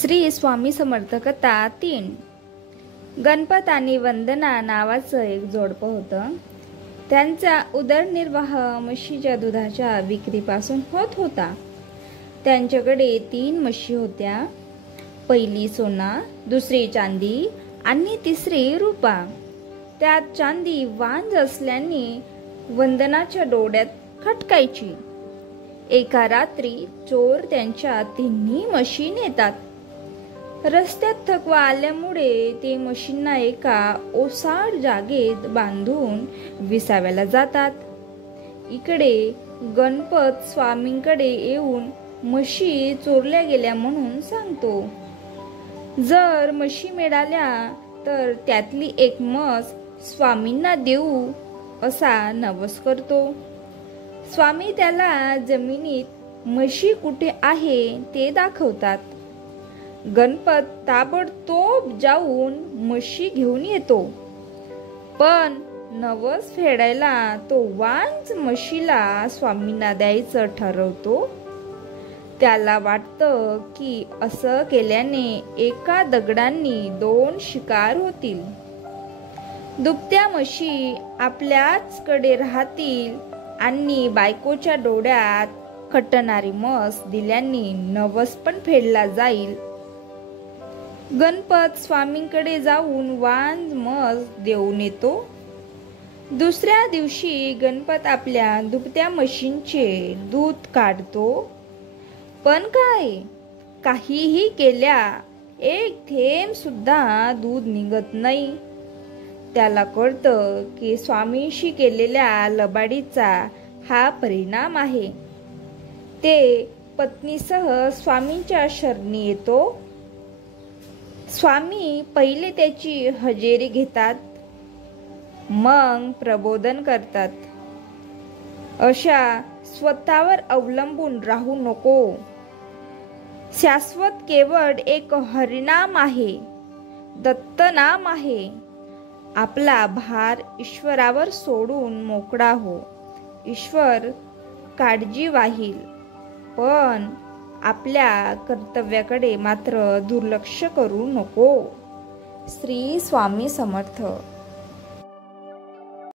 श्री स्वामी समर्थ कथा 3. गणपत आणि वंदना नावाचं एक जोडपं होतं. त्यांचा उदरनिर्वाह म्हशीच्या दुधाच्या विक्रीपासून होत होता. त्यांच्याकडे 3 म्हशी होत्या. पहिली सोना, दुसरी चांदी आणि तिसरी रुपा. त्यात चांदी वांज असल्याने वंदनाच्या डोळ्यात खटकायची. एका रात्री चोर त्यांच्या 3 म्हशी नेतात. रस्त्यात थकवा आल्यामुळे ते म्हशींना एका ओसाड जागेत बांधून विसाव्याला जातात. इकडे गणपत स्वामींकडे येऊन म्हशी चोरल्या गेल्या म्हणून सांगतो. जर म्हशी मिळाल्या तर त्यातली एक म्हस स्वामींना देऊ असा नवस करतो. स्वामी त्याला जमिनीत म्हशी कुठे आहे ते दाखवतात. गणपत ताबडतोब जाऊन म्हशी घेऊन येतो. पण नवस फेडायला तो वांज म्हशीला स्वामींना द्यायचं ठरवतो. त्याला वाटतं की असं केल्याने एका दगडांनी 2 शिकार होतील. दुभत्या म्हशी आपल्याच कडे राहतील आणि बायकोच्या डोळ्यात खटणारी म्हस दिल्याने नवस पण फेडला जाईल. गणपत स्वामींकडे जाऊन वांज म्हस देऊन येतो. दुसऱ्या दिवशी गणपत आपल्या दुभत्या म्हशींचे दूध काढतो. पण काहीही केल्या एक थेंब सुद्धा दूध निघत नाही. त्याला कळतं की स्वामींशी केलेल्या लबाडीचा हा परिणाम आहे. ते पत्नीसह स्वामींच्या शरणी येतो. स्वामी पहिले त्याची हजेरी घेतात, मग प्रबोधन करतात. अशा स्वतःवर अवलंबून राहू नको. शाश्वत केवळ एक हरिनाम आहे, दत्तनाम आहे. आपला भार ईश्वरावर सोडून मोकळा हो. ईश्वर काळजी वाहील. पण आपल्या कर्तव्याकडे मात्र दुर्लक्ष करू नको. श्री स्वामी समर्थ.